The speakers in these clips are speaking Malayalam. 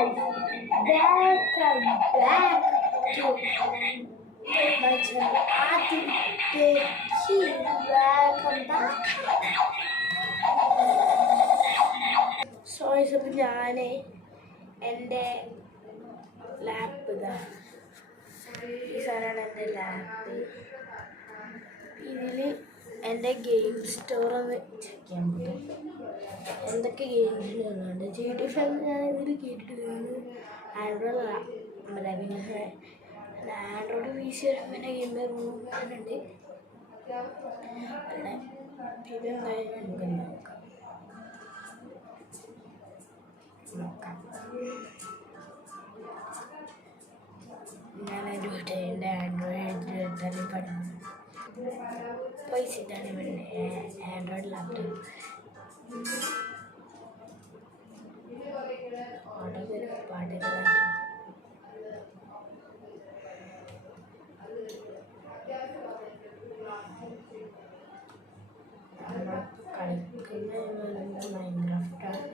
guys, welcome back to my channel. Welcome back. So ഇപ്പോൾ ഞാൻ എൻ്റെ ലാപ്പ് ഇതാ ഈ സാധനമാണ് എൻ്റെ ലാപ്പ്. ഇതിൽ എൻ്റെ ഗെയിം സ്റ്റോർ ഒന്ന് ചെക്ക് ചെയ്യാൻ പറ്റും. എന്തൊക്കെ ഗെയിംസ് ഉണ്ട്. GTA 5 ഞാൻ ഇതിൽ കേട്ടിട്ടുണ്ട്. ആൻഡ്രോയിഡ് പിന്നെ ആൻഡ്രോയിഡ് PC പിന്നെ ഗെയിം റൂമുണ്ട്. പിന്നെ ഇതെന്തായാലും നമുക്ക് നോക്കാം. ഞാൻ എൻ്റെ ആൻഡ്രോയിഡ് തന്നെ പഠിക്കുന്നു. പൈസ ഇതാണ് ഇവിടെ ആൻഡ്രോയിഡ് ലാപ്ടോപ്പ്. പാട്ടുകളാണ് കളിക്കുന്ന മൈൻക്രാഫ്റ്റാണ്.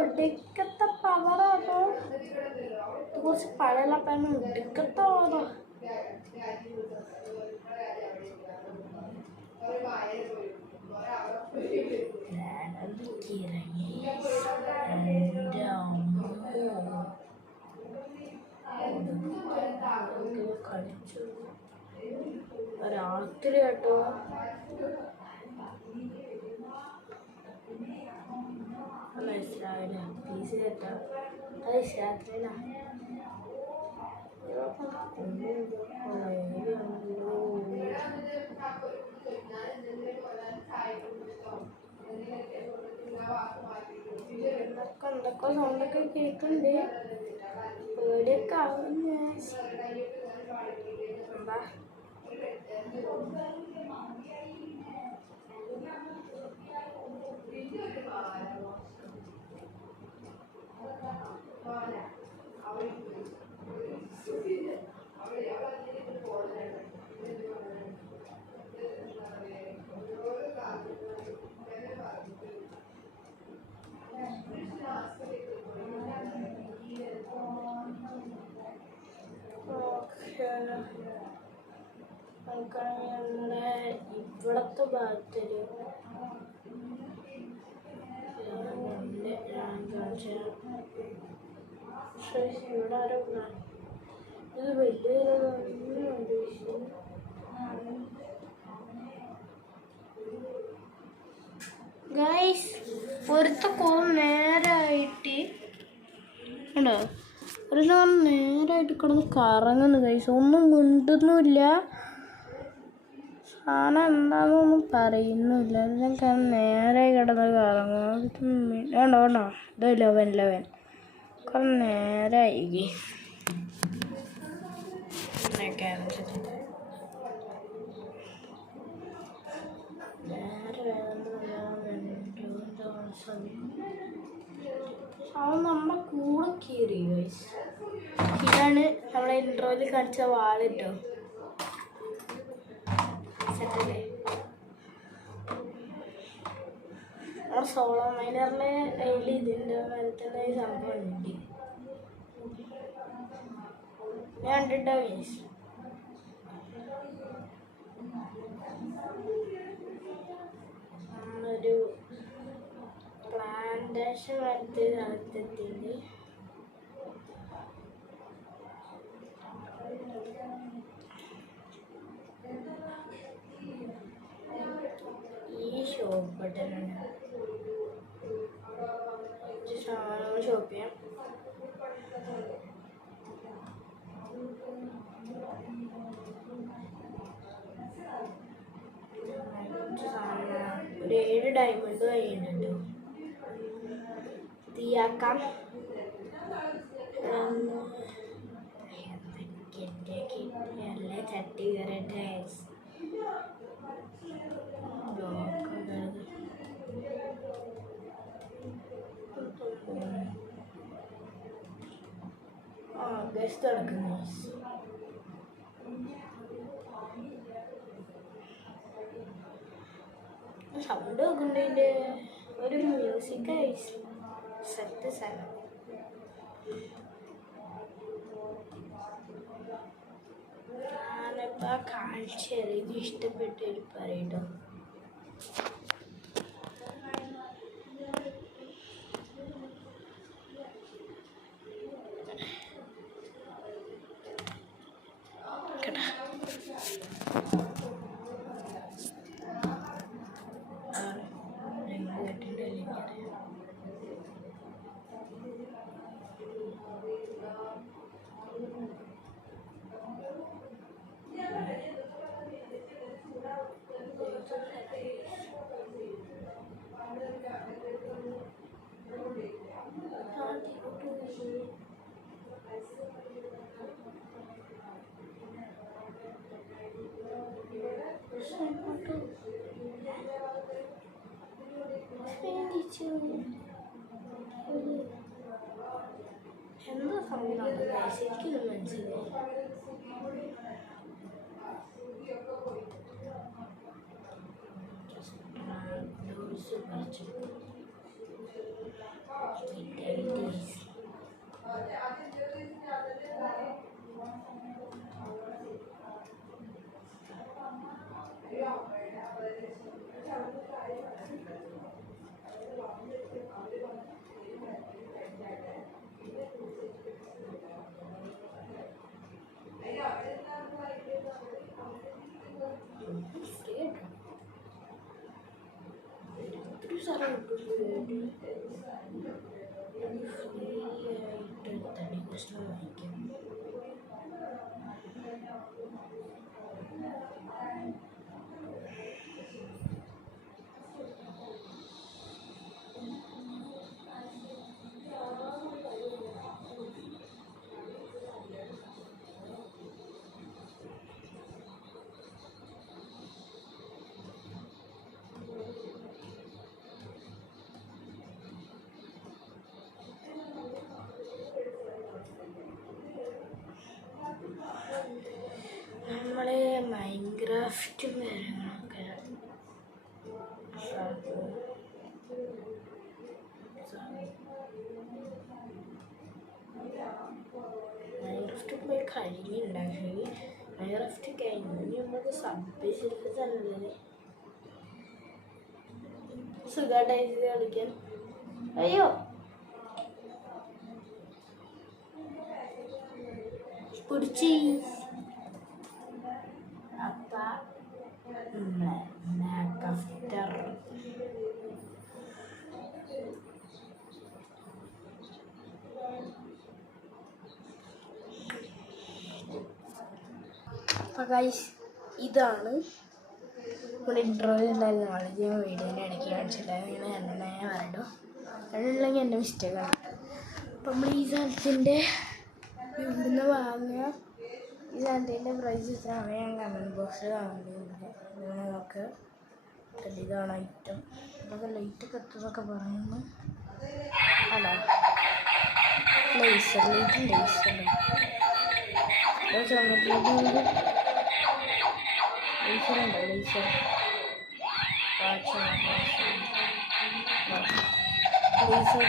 ഒടുക്കത്തെ പവറാണോ? കുറച്ച് പഴയുള്ള പാൻ ഒടുക്കത്തെ പവറോ? കളിച്ചു രാത്രി കേട്ടോ. പ്ലീസ് കേട്ടോ, അത് രാത്രിയിലാണ്. എന്തൊക്കെ സൗണ്ടൊക്കെ കേൾക്കുന്നുണ്ട്. പേടിയൊക്കെ ആവുന്നു. എന്താ നമ്മുടെ ഇവിടത്തെ ഭാഗത്തൊരു ഇവിടെ ആരോ ഇത് വലിയൊരു ഗൈസ്. ഒരുത്ത കുറേ നേരമായിട്ട് ഉണ്ടോ, ഒരു നേരമായിട്ട് കിടന്ന് കറങ്ങുന്നു ഗൈസ്. ഒന്നും മിണ്ടുന്നുമില്ല, സാധനം എന്താണെന്നൊന്നും പറയുന്നില്ല. ഞാൻ നേരെ കിടന്ന് കറങ്ങും. വേണ്ടോ വേണ്ടോ, ഇത് 11 കുറേ നേരമായി. അവൻ നമ്മുടെ കൂടെ കയറി ഗൈസ്. ഇതാണ് നമ്മളെ ഇൻട്രോയിൽ കാണിച്ച വാള് കേട്ടോ. സെറ്റല്ലേ? നമ്മുടെ സോളോ മൈനറിലെ കയ്യിൽ ഇതിൻ്റെ വരത്തുള്ള സംഭവം ഉണ്ട്. ഞാൻ കണ്ടിട്ടോ ഗൈസ്. നമ്മളൊരു പ്ലാന്റേഷൻ വരത്ത് നടത്തിയിട്ടുണ്ട്. ഈ ഷോപ്പ് ബട്ടനാണ്. ഷോപ്പ് ചെയ്യാം. ഒരു 7 ഡയമണ്ട് കഴിയുന്നുണ്ട്. തീയാക്കാം. നല്ല ചട്ടി കയറട്ടെ. ഗസ്റ്റ് നടക്കുന്നു. സൗണ്ട് വെക്കുന്നതിൻ്റെ ഒരു മ്യൂസിക് സെറ്റ് സാധനം. ഞാനിപ്പോൾ ആ കാഴ്ച എനിക്ക് ഇഷ്ടപ്പെട്ടൊരു പറയട്ടോ. എന്താ സംഭവം ശരിക്കും മനസ്സിലായി. നമ്മളെ മൈൻക്രാഫ്റ്റും കാര്യങ്ങളൊക്കെ മൈൻക്രാഫ്റ്റ് പോയി കഴിഞ്ഞിട്ടുണ്ടാക്കി. മൈൻക്രാഫ്റ്റ് കഴിഞ്ഞ് നമുക്ക് സബ്ബേസിലേക്ക് തന്നെ സുഖമായിട്ട് കളിക്കാൻ. അയ്യോ പിടിച്ചി അപ്പോൾ ഗൈസ് ഇതാണ് നമ്മുടെ ഇൻട്രോയിൽ ഉണ്ടായിരുന്ന വളരെ വീഡിയോൻ്റെ ഇടയ്ക്ക് കാണിച്ചിട്ടുണ്ടായിരുന്നു. ഇങ്ങനെ എന്നെ പറയട്ടോ അതിനുള്ളെങ്കിൽ എൻ്റെ മിസ്റ്റേക്കാണ്. അപ്പം നമ്മൾ ഈ സാധനത്തിൻ്റെ ഇവിടുന്ന് വാങ്ങിയ ഈ സാധനത്തിൻ്റെ പ്രൈസ് ഇത്രയാണ്. ഞാൻ കമൻറ്റ് ബോക്സിൽ കാണുന്നുണ്ട്. നമുക്ക് ഇതാണ് ഐറ്റം. അതൊക്കെ ലൈറ്റൊക്കെ എത്തുന്നൊക്കെ പറയുന്നു. അതാ ലേസർ ലൈറ്റ് ലേസർ ലേസറുണ്ട്. ലേസർ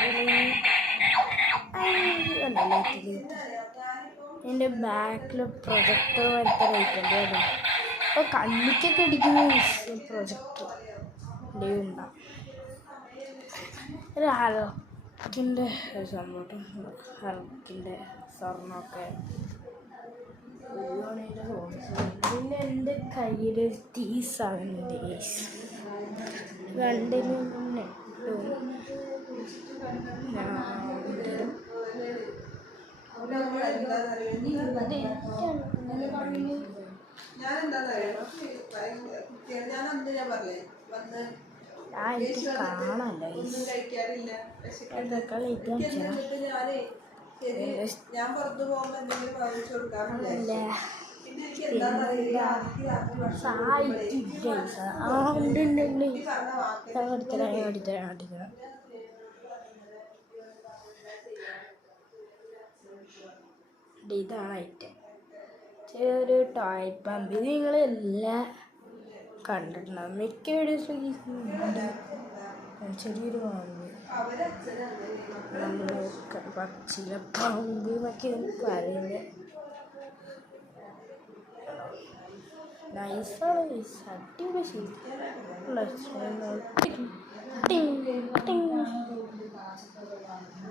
എൻ്റെ ബാക്കിൽ പ്രൊജക്ടർ വരത്തെ ലൈറ്റുണ്ട്. അത് അപ്പോൾ കണ്ണിക്കൊക്കെ അടിക്കുന്ന പ്രൊജക്ടർ ഉണ്ടാവും. ഒരു ഹൽക്കിൻ്റെ സംഭവം ഹൽക്കിൻ്റെ സ്വർണ്ണമൊക്കെ പിന്നെ എൻ്റെ കയ്യിൽ T70 രണ്ടിന് നെട്ടും എനിക്ക് കാണാല്ല. എന്തൊക്കെ ലൈറ്റ് കാണിച്ചാൽ ഞാൻ പുറത്തു പോകുമ്പോ എന്തെങ്കിലും വാങ്ങിച്ചു കൊടുക്കാറില്ല. ഇതാണ് ഐറ്റം. ചെറിയൊരു ടോയ് പമ്പ്. ഇത് നിങ്ങളെല്ലാം കണ്ടിട്ടുണ്ടാവും മിക്ക വീഡിയോസിലും. ചെറിയൊരു പാമ്പ്, നമ്മൾ പക്ഷിയിലെ പാമ്പ് എന്നൊക്കെ പറയുന്നത്. നൈസാണ്, അടിപൊളി ശരി.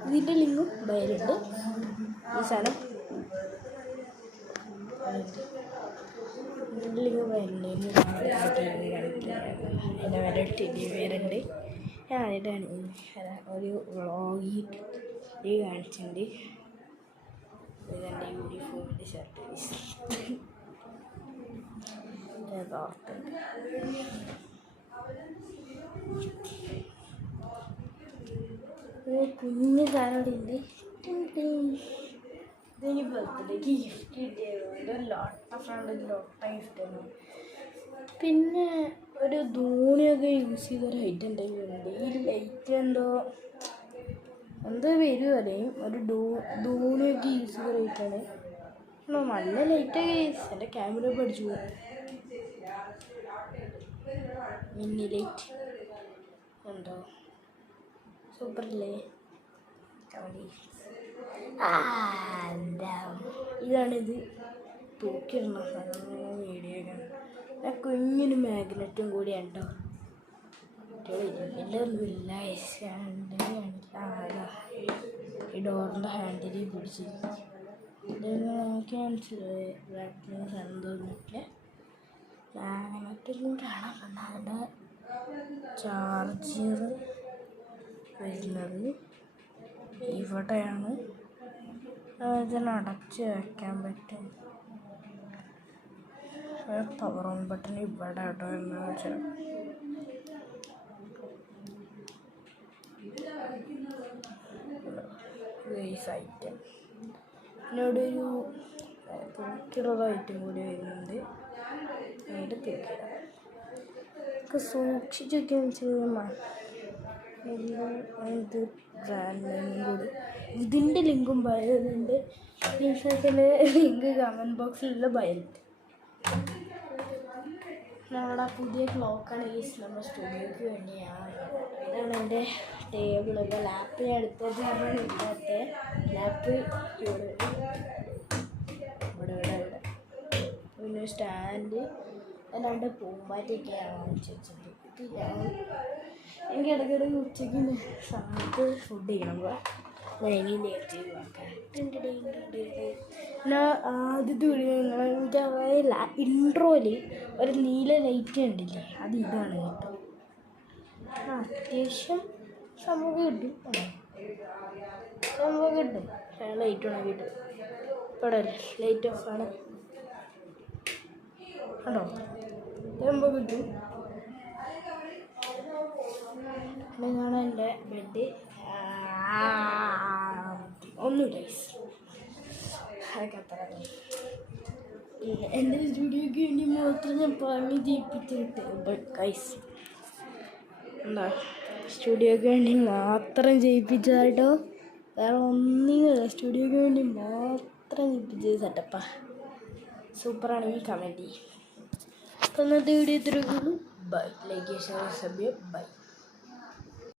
ഇതിൻ്റെ ലിങ്കും ബയലുണ്ട്. ഈ സാധനം ഇതിൻ്റെ ലിങ്ക് ബയലുണ്ട്. എൻ്റെ വരെ ടെഡി ബിയറുണ്ട്. ഇതാണ് ഒരു വ്ളോഗിൽ കാണിച്ചിട്ടുണ്ട്. ഇതെൻ്റെ യൂണിഫോമിൻ്റെ ഷർട്ട്. കുഞ്ഞു സാധനം ഉണ്ട്. ഇതെനിക്ക് ബർത്ത്ഡേക്ക് ഗിഫ്റ്റ് കിട്ടിയതുകൊണ്ട് ലോട്ടഫ്രണ്ട് ഗിഫ്റ്റ് ആണ്. പിന്നെ ഒരു ധോണിയൊക്കെ യൂസ് ചെയ്തൊരു ഐറ്റം എന്തെങ്കിലും. ഈ ലൈറ്റ് എന്തോ വരുമല്ലേ, ഒരു ധോണിയൊക്കെ യൂസ് ചെയ്ത ലൈറ്റാണ്. നല്ല ലൈറ്റൊക്കെ എൻ്റെ ക്യാമറ പഠിച്ചു പോകും. മിന്നി ലൈറ്റ് ഉണ്ടോ? സൂപ്പറല്ലേ? ഇതാണിത്. തൂക്കിയിടണ സാധനം വീഡിയോ ഞാൻ കുഞ്ഞിന് മാഗ്നറ്റും കൂടി ഉണ്ടോ. ഇല്ല ഈ ഡോറിൻ്റെ ഹാൻഡിൽ പിടിച്ച് എന്തോന്നില്ല. മാഗ്നറ്റും കൂടിയാണ്. അതിൻ്റെ ചാർജർ വരുന്നത് ഇവിടെയാണ്. ഇതിനടച്ച് വയ്ക്കാൻ പറ്റും. പവർ ഓൺ ബട്ടൺ ഇവിടെ കേട്ടോ എന്ന് വെച്ചാൽ ഐറ്റം. പിന്നീട് ഒരു തൂക്കിടുള്ള ഐറ്റം കൂടി വരുന്നുണ്ട്. അതിൻ്റെ തൂക്കിട സൂക്ഷിച്ചൊക്കെ ഇത് ബ്രാൻഡ് നെയിമും കൂടി. ഇതിൻ്റെ ലിങ്കും ബയോലുണ്ട്. ഇൻസ്റ്റത്തിലെ ലിങ്ക് കമൻറ്റ് ബോക്സിലുള്ള ബയോലുണ്ട്. നമ്മുടെ പുതിയ ക്ലോക്കാണ് ഈ നമ്മുടെ സ്റ്റുഡിയോയ്ക്ക് വേണ്ടിയാണ്. ഇതാണ് എൻ്റെ ടേബിൾ. ഇപ്പോൾ ലാപ്പ് ഞാൻ എടുത്തത് ഇല്ലാത്ത ലാപ്പ് ഇവിടെ. പിന്നെ സ്റ്റാൻഡ് അല്ലാണ്ട് പൂമ്പാറ്റയൊക്കെയാണ് വാങ്ങിച്ച് വെച്ചത്. ഇത് എനിക്ക് ഇടയ്ക്കിടയ്ക്ക് ഉച്ചയ്ക്ക് സമയത്ത് ഫുഡ് ചെയ്യണം. പിന്നെ ആദ്യത്തെ വീഡിയോ നിങ്ങളെ ഇൻട്രോയിൽ ഒരു നീല ലൈറ്റ് കണ്ടില്ലേ, അത് ഇതാണ് കേട്ടോ. അത്യാവശ്യം സംഭവം കിട്ടും. ലൈറ്റ് ഉണക്കിയിട്ട് ഇവിടെ ലൈറ്റ് ഓഫാണ് കണ്ടോ. സംഭവം കിട്ടും. ഇതാണ് എൻ്റെ ബെഡ്. ഒന്നുമില്ല അതൊക്കെ അത്ര. എൻ്റെ സ്റ്റുഡിയോയ്ക്ക് വേണ്ടി മാത്രം ഞാൻ പണി ചെയ്യിപ്പിച്ചിട്ട് ഗൈസ് എന്താ സ്റ്റുഡിയോയ്ക്ക് വേണ്ടി മാത്രം ചെയ്യിപ്പിച്ചതായിട്ടോ. വേറെ ഒന്നിനും സ്റ്റുഡിയോയ്ക്ക് വേണ്ടി മാത്രം ചെയ്യിപ്പിച്ചത് സെറ്റപ്പാ. സൂപ്പറാണെങ്കിൽ കമൻറ്റ് ചെയ്യും. ഇന്നത്തെ വീഡിയോ ഇത്രയൊക്കെ ഉള്ളൂ. Bye. Like, share, subscribe. By.